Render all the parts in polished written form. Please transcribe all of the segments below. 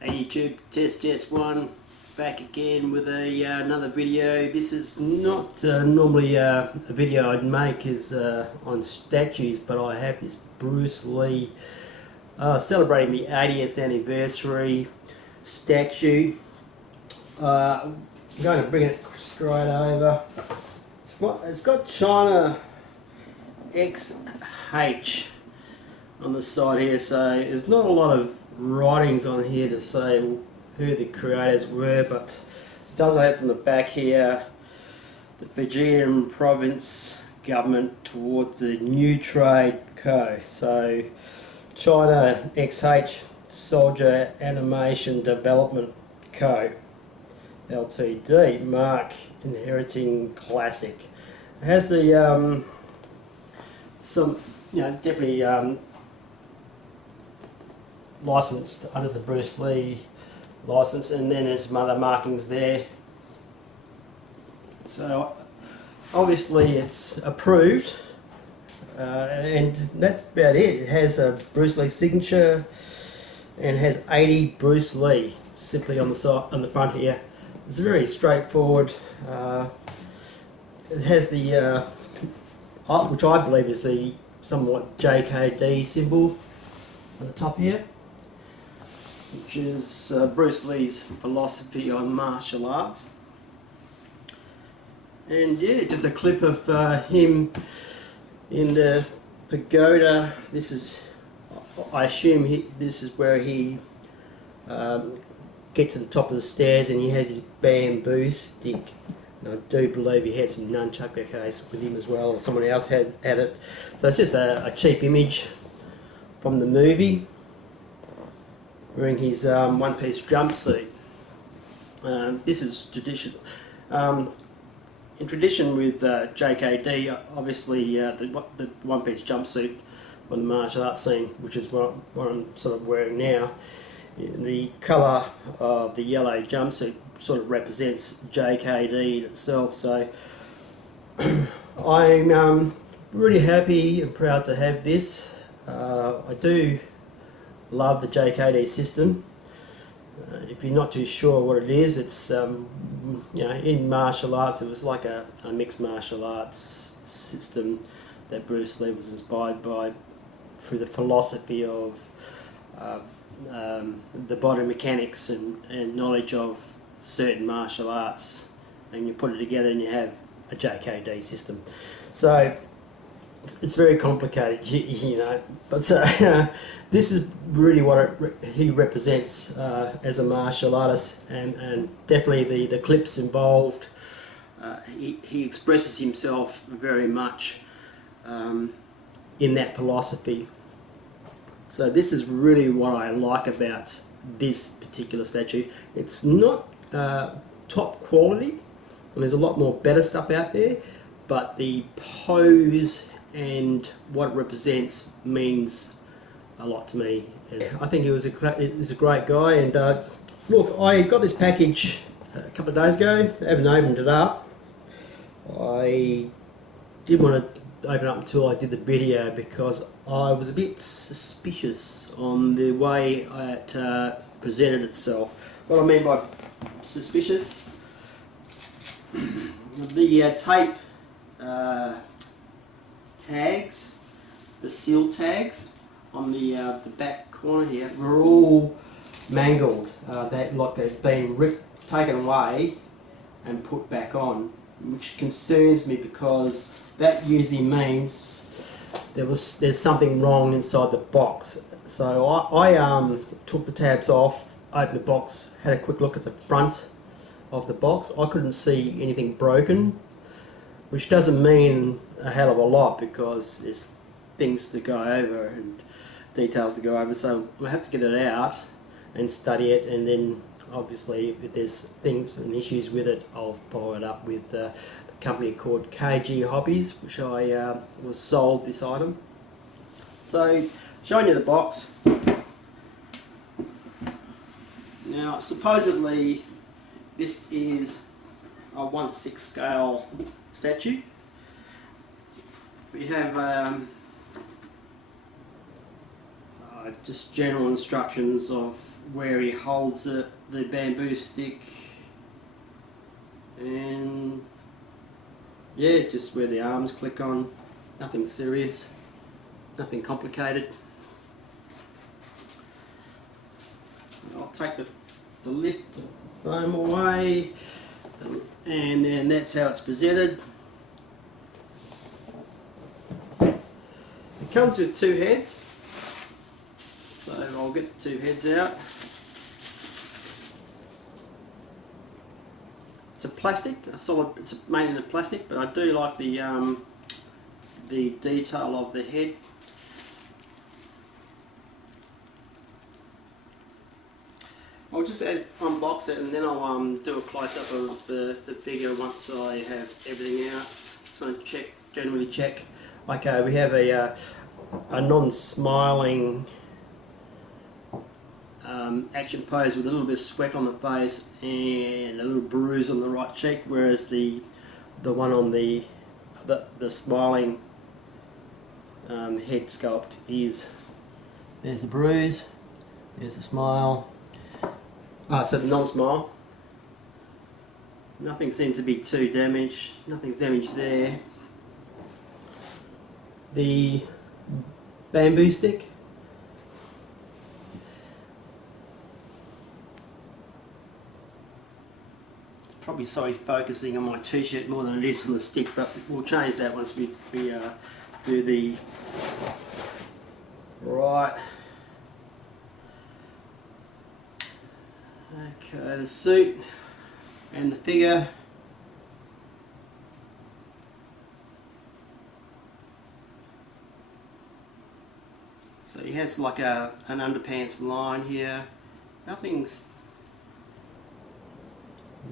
Hey YouTube, test just one, back again with another video. This is not normally a video I'd make is on statues, but I have this Bruce Lee celebrating the 80th anniversary statue. I'm going to bring it straight over. It's got China XH on the side here, so there's not a lot of writings on here to say who the creators were, but it does have from the back here the Fijian province government toward the New Trade Co. So China XH Soldier Animation Development Co. Ltd. Mark Inheriting Classic. It has the some definitely licensed under the Bruce Lee license, and then there's some other markings there. So obviously it's approved, and that's about it. It has a Bruce Lee signature and has 80 Bruce Lee simply on the side, on the front here. It's very straightforward. It has the which I believe is the somewhat JKD symbol on the top here, which is Bruce Lee's philosophy on martial arts. And yeah, just a clip of him in the pagoda. This is, I assume this is where he gets to the top of the stairs, and he has his bamboo stick. And I do believe he had some nunchuck case with him as well, or someone else had it. So it's just a cheap image from the movie, wearing his one-piece jumpsuit. This is traditional. In tradition with JKD, obviously the one-piece jumpsuit on the martial arts scene, which is what I'm sort of wearing now. The colour of the yellow jumpsuit sort of represents JKD itself. So I'm really happy and proud to have this. I do love the JKD system. If you're not too sure what it is, it's in martial arts, it was like a mixed martial arts system that Bruce Lee was inspired by through the philosophy of the body mechanics and knowledge of certain martial arts, and you put it together and you have a JKD system. So it's very complicated, but this is really what he represents as a martial artist, and definitely the clips involved. He expresses himself very much in that philosophy. So this is really what I like about this particular statue. It's not top quality, and there's a lot more better stuff out there, but the pose and what it represents means a lot to me. I think he was a great guy. And look, I got this package a couple of days ago. I haven't opened it up. I didn't want to open it up until I did the video because I was a bit suspicious on the way it presented itself. What I mean by suspicious, the tape tags, the seal tags on the back corner here were all mangled. They like they've been taken away and put back on, which concerns me because that usually means there's something wrong inside the box. So I took the tabs off, opened the box, had a quick look at the front of the box. I couldn't see anything broken, which doesn't mean a hell of a lot because there's things to go over and details to go over. So I have to get it out and study it, and then obviously if there's things and issues with it, I'll follow it up with a company called KG Hobbies, which I was sold this item. So showing you the box. Now supposedly this is a 1/6 scale statue. We have just general instructions of where he holds the bamboo stick, and yeah, just where the arms click on. Nothing serious, nothing complicated. I'll take the lift foam away, and then that's how it's presented. It comes with two heads, so I'll get the two heads out. It's a plastic, a solid. It's made in a plastic, but I do like the detail of the head. I'll just unbox it, and then I'll do a close-up of the figure once I have everything out. Just want to generally check. Okay, we have a non-smiling action pose with a little bit of sweat on the face and a little bruise on the right cheek, whereas the one on the smiling head sculpt is. There's the bruise, there's the smile. So the non-smile. Nothing seems to be too damaged. Nothing's damaged there. The bamboo stick. Probably sorry focusing on my t-shirt more than it is on the stick, but we'll change that once we do the right. Okay, the suit and the figure. So he has like an underpants line here. Nothing's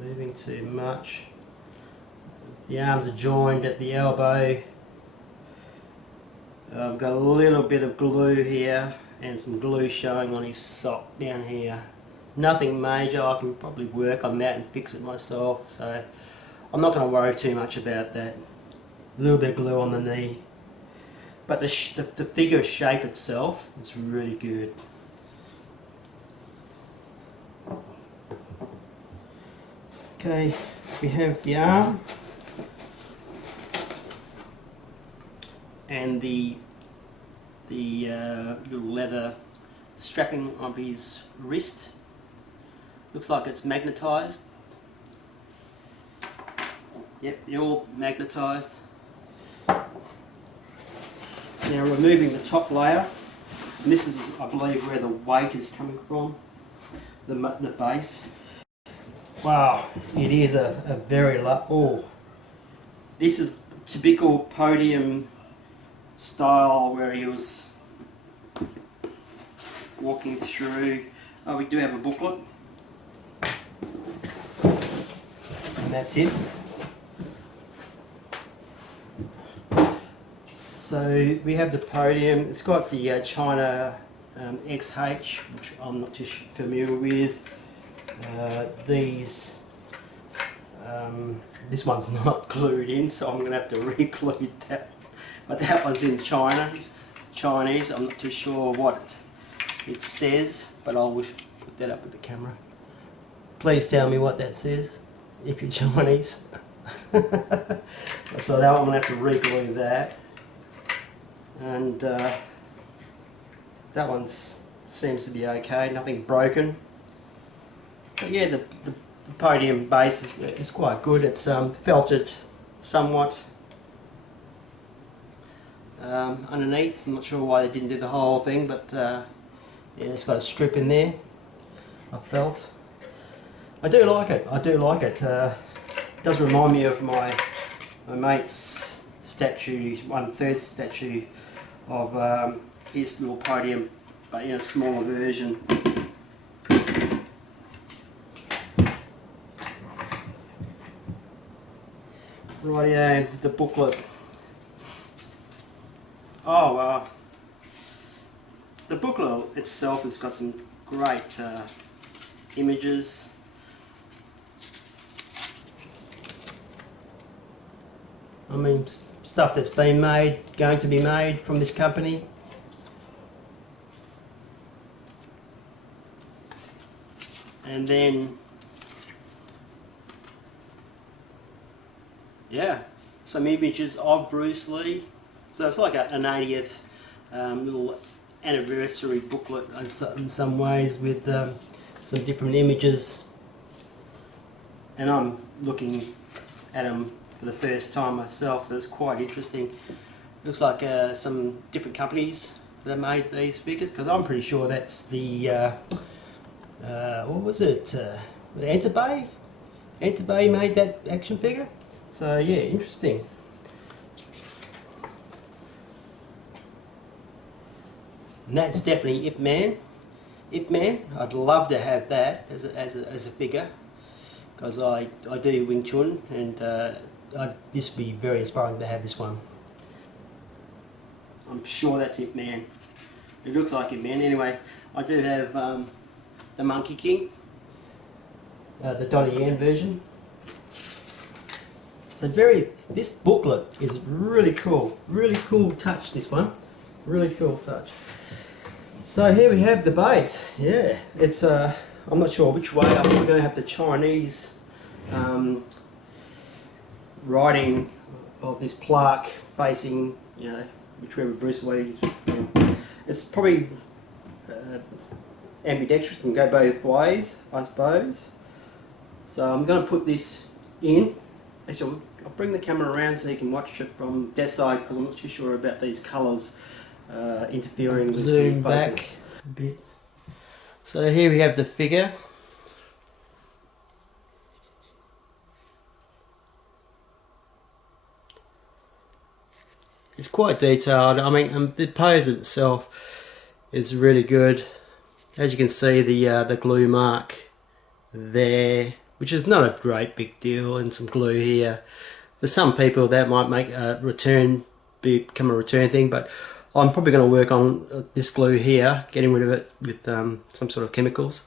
moving too much. The arms are joined at the elbow. I've got a little bit of glue here and some glue showing on his sock down here. Nothing major. I can probably work on that and fix it myself, so I'm not going to worry too much about that. A little bit of glue on the knee, but the figure shape itself is really good. Okay, we have the arm and the little leather strapping of his wrist. Looks like it's magnetised. Yep, they're all magnetised. Now removing the top layer, and this is, I believe, where the weight is coming from, the base. Wow, it is a very oh, this is typical podium style where he was walking through. Oh, we do have a booklet. And that's it. So we have the podium. It's got the China XH, which I'm not too familiar with. This one's not glued in, so I'm going to have to re-glue that. But that one's in China. It's Chinese. I'm not too sure what it says, but I'll put that up with the camera. Please tell me what that says if you're Chinese. So that one, I'm going to have to re-glue that. And that one seems to be okay, nothing broken. But yeah, the podium base is quite good. It's felted somewhat underneath. I'm not sure why they didn't do the whole thing, but yeah, it's got a strip in there of felt. I do like it. I do like it. It does remind me of my mate's statue, 1/3 statue of his little podium, but in a smaller version. Rightio, the booklet. Oh wow. The booklet itself has got some great images. I mean, stuff that's been made, going to be made from this company. and then yeah, some images of Bruce Lee. So it's like an 80th little anniversary booklet in some ways, with some different images, and I'm looking at them for the first time myself, so it's quite interesting. Looks like some different companies that have made these figures, because I'm pretty sure that's the what was it, Enterbay made that action figure. So yeah, interesting. And that's definitely Ip Man. I'd love to have that as a figure, because I do Wing Chun, and this would be very inspiring to have this one. I'm sure that's Ip Man. It looks like Ip Man. Anyway, I do have the Monkey King, the Donnie Yen version. So this booklet is really cool touch, this one. Really cool touch. So here we have the base. Yeah, it's I'm not sure which way. I'm probably going to have the Chinese writing of this plaque facing, you know, whichever Bruce Lee. It's probably ambidextrous and go both ways, I suppose. So I'm going to put this in. Actually, I'll bring the camera around so you can watch it from this side, because I'm not too sure about these colours interfering with zoom the back focus a bit. So here we have the figure. It's quite detailed. I mean, the pose itself is really good. As you can see, the glue mark there, which is not a great big deal, and some glue here. For some people, that might make a return become a return thing, but I'm probably going to work on this glue here, getting rid of it with some sort of chemicals,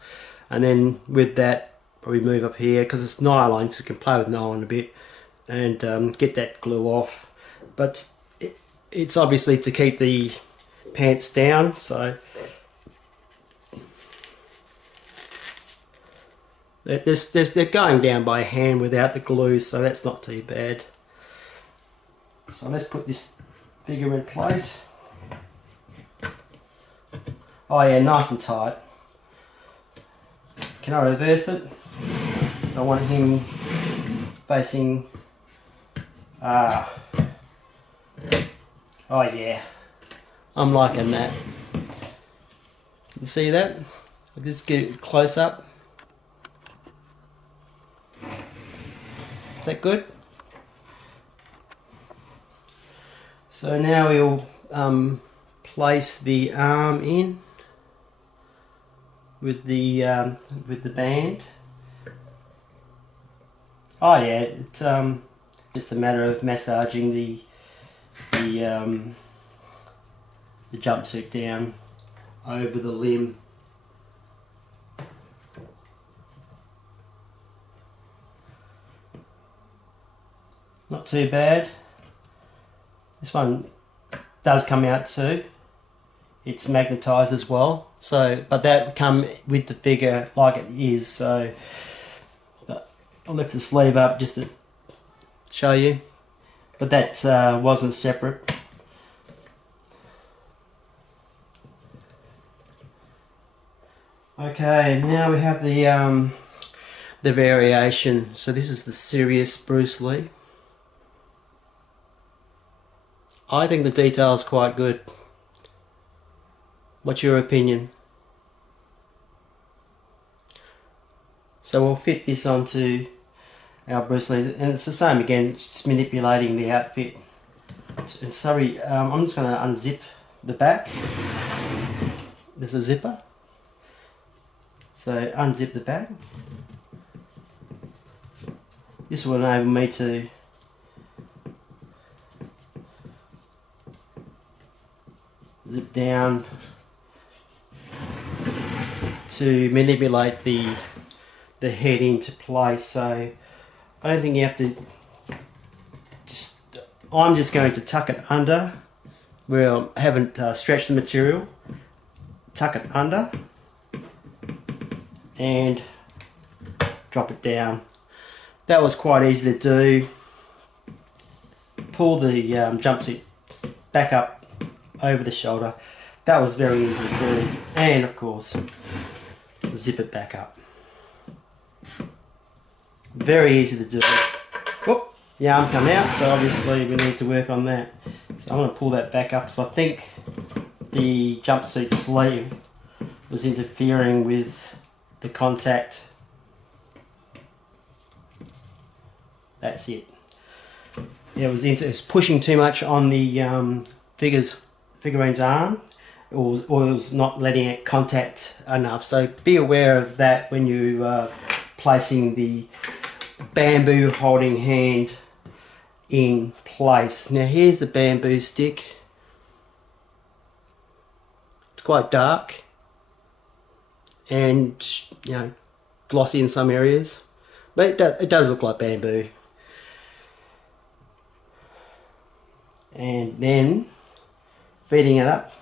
and then with that, probably move up here, because it's nylon, so you can play with nylon a bit, and get that glue off. But it's obviously to keep the pants down, so they're going down by hand without the glue, so that's not too bad. So let's put this figure in place. Oh yeah, nice and tight. Can I reverse it? I want him facing... oh yeah, I'm liking that. You see that? I'll just get it close up. Is that good? So now we'll place the arm in with the band. Oh yeah, it's just a matter of massaging the jumpsuit down over the limb. Not too bad. This one does come out too. It's magnetised as well. So, but that come with the figure like it is. So, but I'll lift the sleeve up just to show you. But that wasn't separate. Okay, now we have the variation. So this is the serious Bruce Lee. I think the detail is quite good. What's your opinion? So we'll fit this onto our Bruce Lee, and it's the same again, it's just manipulating the outfit. And sorry, I'm just going to unzip the back. There's a zipper. So unzip the back. This will enable me to zip down to manipulate the head into place. So I don't think you have to I'm just going to tuck it under where I haven't stretched the material. Tuck it under, and drop it down. That was quite easy to do. Pull the jumpsuit back up over the shoulder. That was very easy to do. And of course, zip it back up. Very easy to do. Whoop, the arm come out, so obviously we need to work on that. So I'm going to pull that back up because I think the jumpsuit sleeve was interfering with the contact. That's it. Yeah, it was pushing too much on the figurine's arm, or it was not letting it contact enough. So be aware of that when you placing the bamboo holding hand in place. Now here's the bamboo stick. It's quite dark and, you know, glossy in some areas, but it does look like bamboo. And then feeding it up.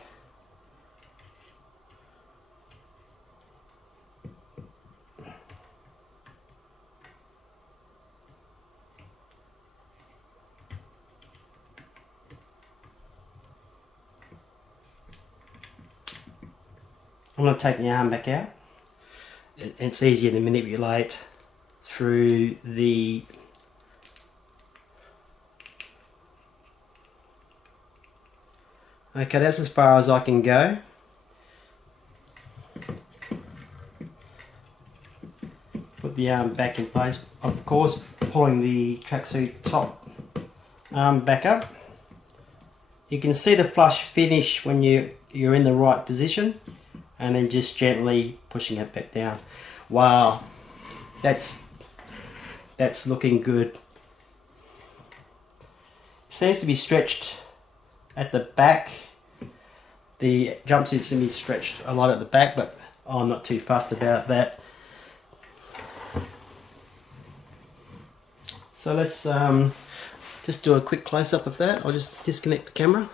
I'm going to take the arm back out. It's easier to manipulate through the okay, that's as far as I can go. Put the arm back in place. Of course, pulling the tracksuit top arm back up. You can see the flush finish when you're in the right position, and then just gently pushing it back down. Wow, that's looking good. Seems to be stretched at the back. The jumpsuit seems to be stretched a lot at the back, but I'm not too fussed about that. So let's just do a quick close-up of that. I'll just disconnect the camera.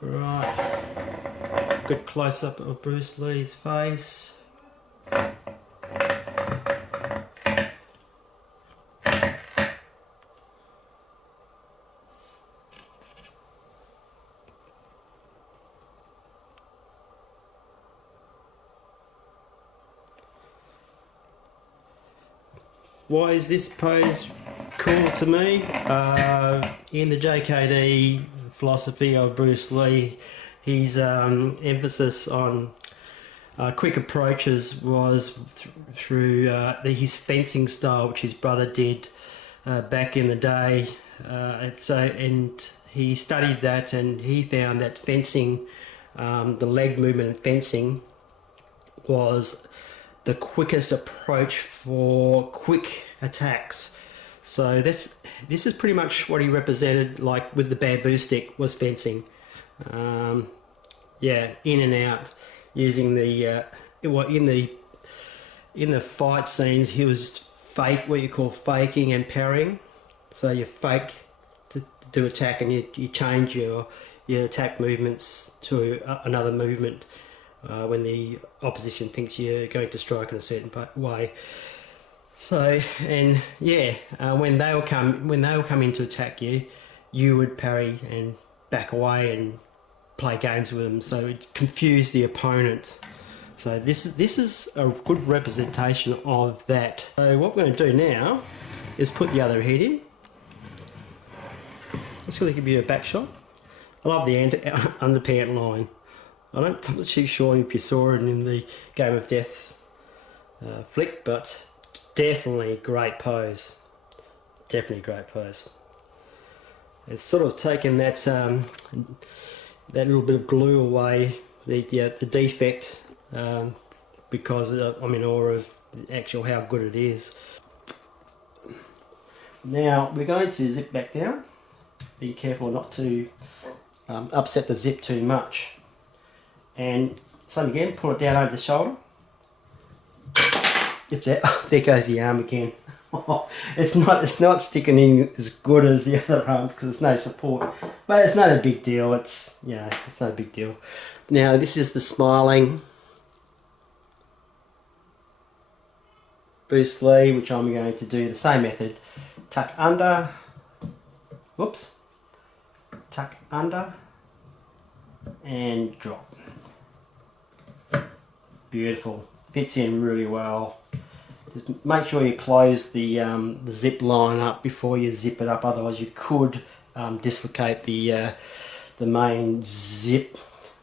Right, good close-up of Bruce Lee's face. Why is this pose cool to me? In the JKD philosophy of Bruce Lee, his emphasis on quick approaches was through his fencing style, which his brother did back in the day. And he studied that, and he found that fencing, the leg movement in fencing, was the quickest approach for quick attacks. So this is pretty much what he represented, like with the bamboo stick, was fencing. Yeah, in and out, using the in the fight scenes, he was what you call faking and parrying. So you fake to do attack, and you change your attack movements to another movement when the opposition thinks you're going to strike in a certain way. So, and yeah, when they'll come in to attack you, you would parry and back away and play games with them. So it confused the opponent. So this is a good representation of that. So what we're going to do now is put the other head in. Just going to give you a back shot. I love the underpant line. I'm not too sure if you saw it in the Game of Death flick, but definitely a great pose. Definitely a great pose. It's sort of taken that little bit of glue away, the defect, because I'm in awe of actual how good it is. Now we're going to zip back down. Be careful not to upset the zip too much. And same again, pull it down over the shoulder. There goes the arm again. It's not sticking in as good as the other arm because there's no support, but it's not a big deal. It's it's not a big deal. Now this is the smiling boost sleeve, which I'm going to do the same method. Tuck under, whoops, tuck under and drop. Beautiful, fits in really well. Just make sure you close the zip line up before you zip it up, otherwise you could dislocate the main zip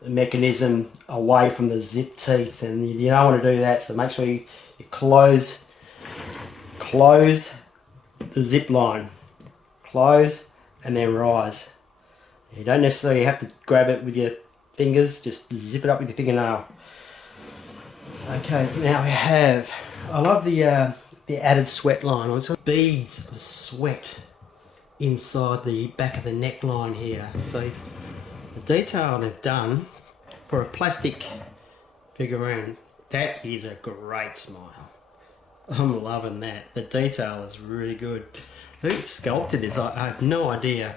mechanism away from the zip teeth, and you don't want to do that, so make sure you close the zip line, close and then rise. You don't necessarily have to grab it with your fingers, just zip it up with your fingernail. Okay, now we have, I love the added sweat line. It's got beads of sweat inside the back of the neckline here. So the detail they've done for a plastic figurine, that is a great smile. I'm loving that. The detail is really good. Who sculpted this? I have no idea.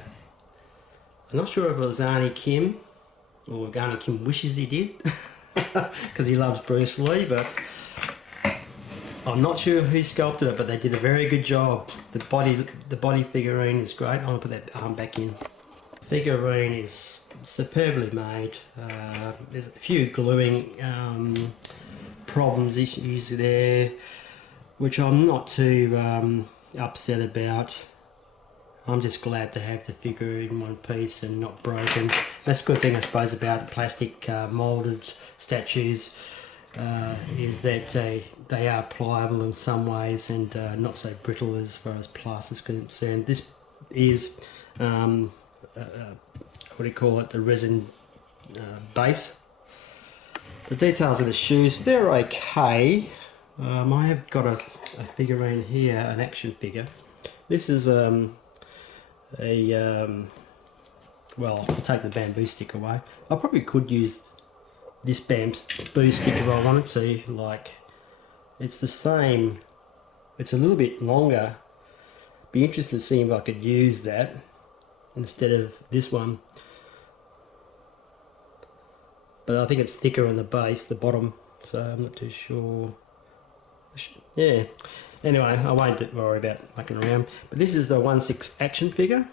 I'm not sure if it was Arnie Kim, or Arnie Kim wishes he did, because he loves Bruce Lee, but I'm not sure who sculpted it, but they did a very good job. The body figurine is great. I'm going to put that arm back in. Figurine is superbly made. There's a few gluing issues there, which I'm not too upset about. I'm just glad to have the figure in one piece and not broken. That's a good thing, I suppose, about plastic moulded statues, is that they are pliable in some ways and not so brittle as far as plastic is concerned. This is what do you call it? The resin base. The details of the shoes, they're okay. I have got a figurine here, an action figure. This is well, I'll take the bamboo stick away. I probably could use this bamboo stick if I wanted to. Like, it's the same, it's a little bit longer. Be interested to see if I could use that instead of this one. But I think it's thicker on the base, the bottom, so I'm not too sure. Yeah, anyway, I won't worry about mucking around. But this is the 1/6 action figure.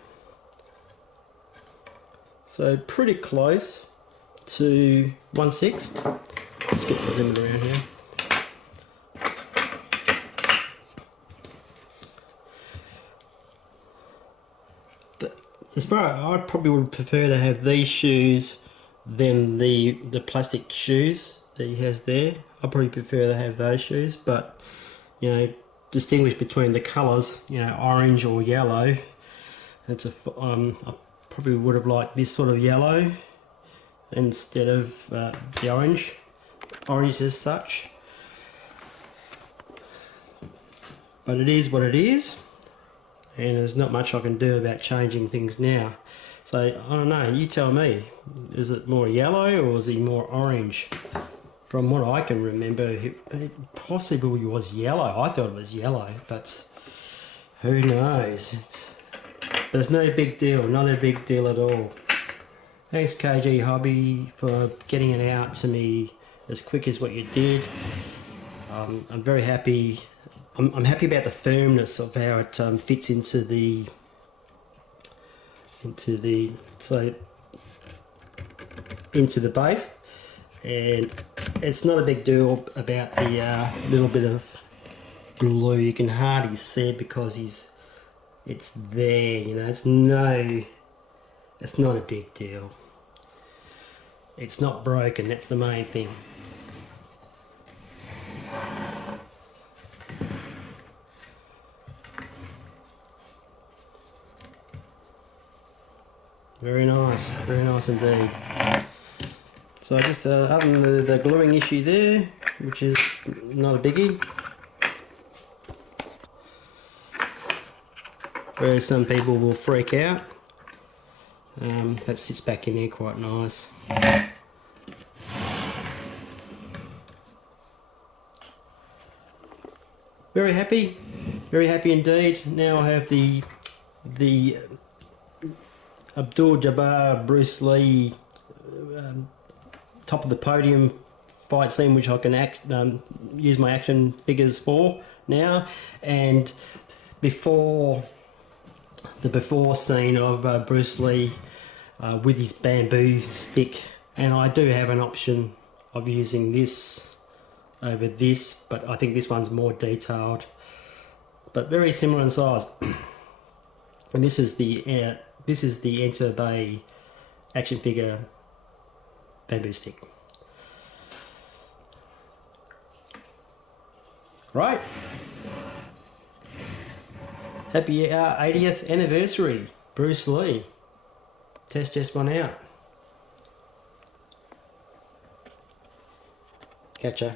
So pretty close to 1/6. Let's get zoomed around here. But as far as I probably would prefer to have these shoes than the plastic shoes that he has there. I probably prefer to have those shoes, but you know, distinguish between the colours, you know, orange or yellow. It's a I probably would have liked this sort of yellow instead of the orange as such. But it is what it is, and there's not much I can do about changing things now. So I don't know, you tell me, is it more yellow or is he more orange? From what I can remember, it possibly was yellow. I thought it was yellow, but who knows? But it's no big deal, not a big deal at all. Thanks KG Hobby for getting it out to me as quick as what you did. I'm very happy. I'm happy about the firmness of how it fits into the base, and it's not a big deal about the little bit of glue. You can hardly see it because it's there, you know. It's not a big deal. It's not broken, that's the main thing. Very nice indeed. So just other than the gluing issue there, which is not a biggie. Whereas some people will freak out. That sits back in there quite nice. Very happy very happy indeed. Now I have the Abdul-Jabbar Bruce Lee top of the podium fight scene, which I can use my action figures for now, and before scene of Bruce Lee with his bamboo stick, and I do have an option of using this over this, but I think this one's more detailed, but very similar in size. And this is the Enter Bay action figure bamboo stick. Right. Happy 80th anniversary, Bruce Lee. Test just one out. Catch ya.